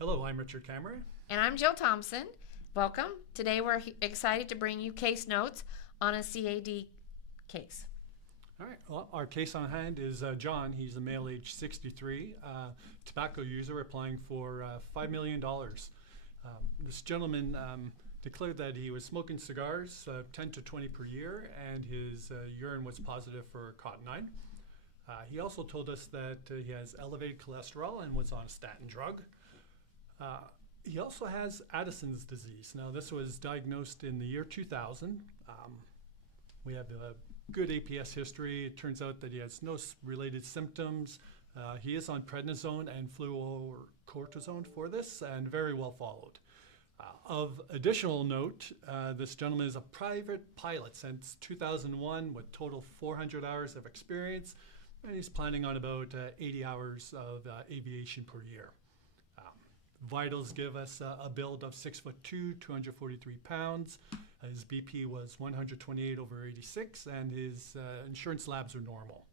Hello, I'm Richard Cameron. And I'm Jill Thompson. Welcome. Today we're excited to bring you case notes on a CAD case. All right, well, our case on hand is John. He's a male, age 63, tobacco user applying for $5 million. This gentleman declared that he was smoking cigars 10 to 20 per year, and his urine was positive for cotton-9. He also told us that he has elevated cholesterol and was on a statin drug. He also has Addison's disease. Now, this was diagnosed in the year 2000. We have a good APS history. It turns out that he has no related symptoms. He is on prednisone and fluorocortisone for this, and very well followed. Of additional note, this gentleman is a private pilot since 2001 with total 400 hours of experience, and he's planning on about 80 hours of aviation per year. Vitals give us a build of 6'2", 243 pounds. His BP was 128 over 86, and his insurance labs are normal.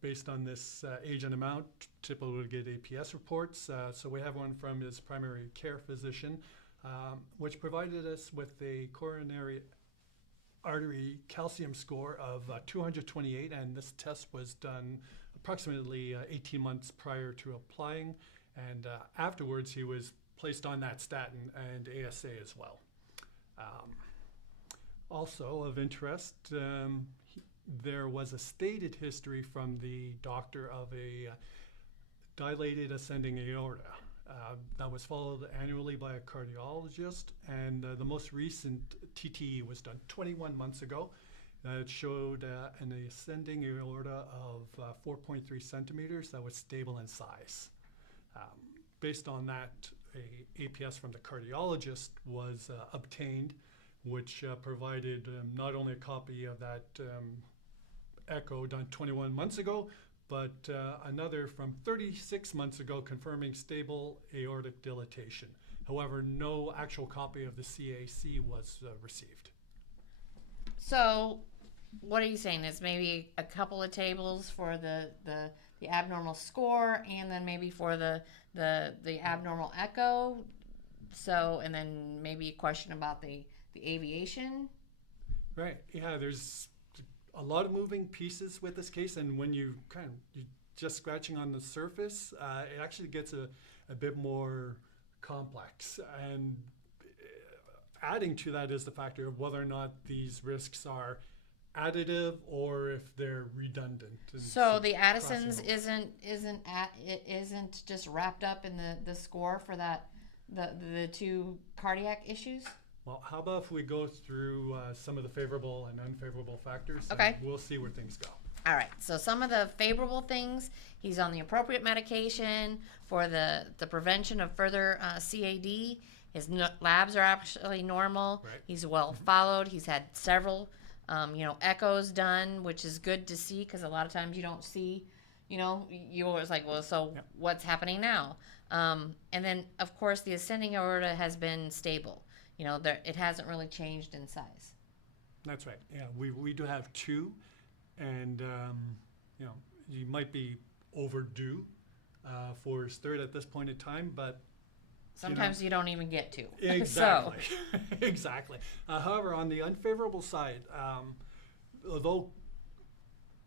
Based on this age and amount, typically would get APS reports. So we have one from his primary care physician, which provided us with a coronary artery calcium score of 228, and this test was done approximately 18 months prior to applying. And afterwards, he was placed on that statin and ASA as well. Also of interest, there was a stated history from the doctor of a dilated ascending aorta. That was followed annually by a cardiologist, and the most recent TTE was done 21 months ago. It showed an ascending aorta of 4.3 centimeters that was stable in size. Based on that, a APS from the cardiologist was obtained, which provided not only a copy of that echo done 21 months ago, but another from 36 months ago confirming stable aortic dilatation. However, no actual copy of the CAC was received. So, what are you saying? Is maybe a couple of tables for the abnormal score, and then maybe for the abnormal echo. So, and then maybe a question about the aviation. Right. Yeah. There's a lot of moving pieces with this case, and when you're just scratching on the surface, it actually gets a bit more complex. And adding to that is the factor of whether or not these risks are additive or if they're redundant. So the Addison's isn't just wrapped up in the score for that the two cardiac issues. Well, how about if we go through some of the favorable and unfavorable factors? Okay. And we'll see where things go. All right. So some of the favorable things: he's on the appropriate medication for the prevention of further CAD. His labs are actually normal. Right. He's well followed. He's had several echoes done, which is good to see, because a lot of times you don't see, you always like, well, so Yep. what's happening now? And then, of course, the ascending aorta has been stable. It hasn't really changed in size. That's right. Yeah, we do have two, and you might be overdue for his third at this point in time, but Sometimes you don't even get to. exactly, exactly. However, on the unfavorable side, although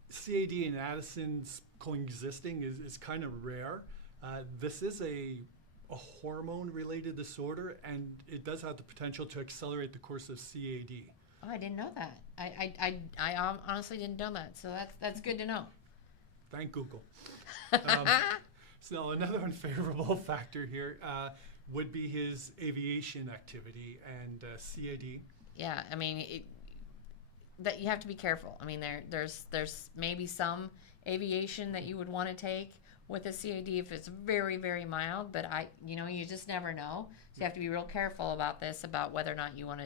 CAD and Addison's coexisting is kind of rare, this is a hormone-related disorder, and it does have the potential to accelerate the course of CAD. Oh, I didn't know that. I honestly didn't know that. So that's good to know. Thank Google. So another unfavorable factor here would be his aviation activity and CAD. Yeah, I mean, that you have to be careful. I mean, there's maybe some aviation that you would want to take with a CAD if it's very, very mild, but you just never know. So you have to be real careful about this, about whether or not you want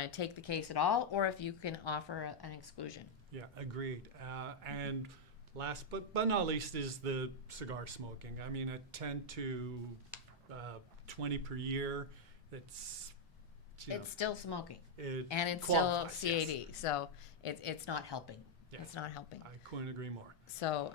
to take the case at all, or if you can offer an exclusion. Yeah, agreed. And last but not least is the cigar smoking. I mean, at 10 to 20 per year, it's It's still smoking, it and it's qualifies, still CAD, yes. so it's not helping. Yeah. It's not helping. I couldn't agree more. So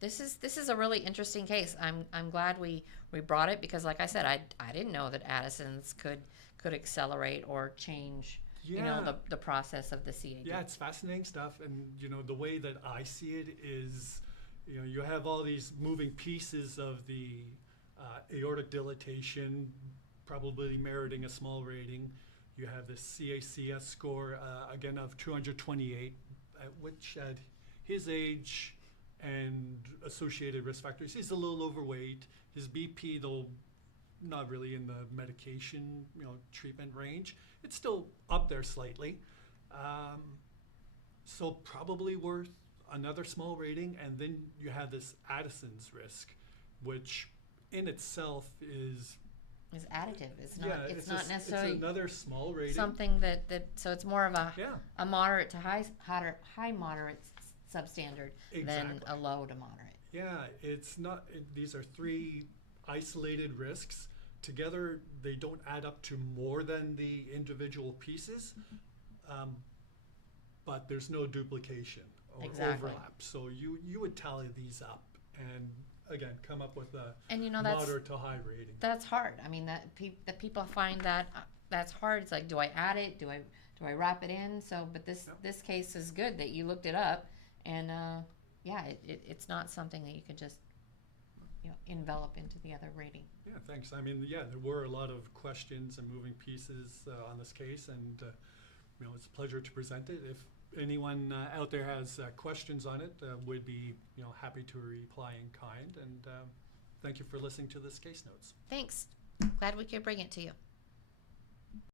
this is a really interesting case. I'm glad we brought it because, like I said, I didn't know that Addison's could accelerate or change Yeah. the process of the CAD. Yeah, it's fascinating stuff, and the way that I see it is, you have all these moving pieces of the aortic dilatation, probably meriting a small rating. You have the CACS score again of 228, which at his age and associated risk factors, he's a little overweight. His BP, though not really in the medication treatment range, it's still up there slightly. So probably worth another small rating. And then you have this Addison's risk, which in itself is additive. It's not it's necessarily another small rating. something that so it's more of a Yeah, a moderate to high moderate substandard than exactly. a low to moderate. Yeah, it's not. These are three isolated risks. Together, they don't add up to more than the individual pieces, but there's no duplication or Exactly. overlap. So you would tally these up and again come up with a And that's moderate to high rating. that's hard. I mean that people find that that's hard. It's like, do I add it? Do I wrap it in? So, but this case is good that you looked it up, and it's not something that you can just envelop into the other rating. Yeah, thanks. I mean, yeah, there were a lot of questions and moving pieces on this case, and it's a pleasure to present it. If anyone out there has questions on it, we'd be happy to reply in kind. And thank you for listening to this case notes. Thanks. Glad we could bring it to you.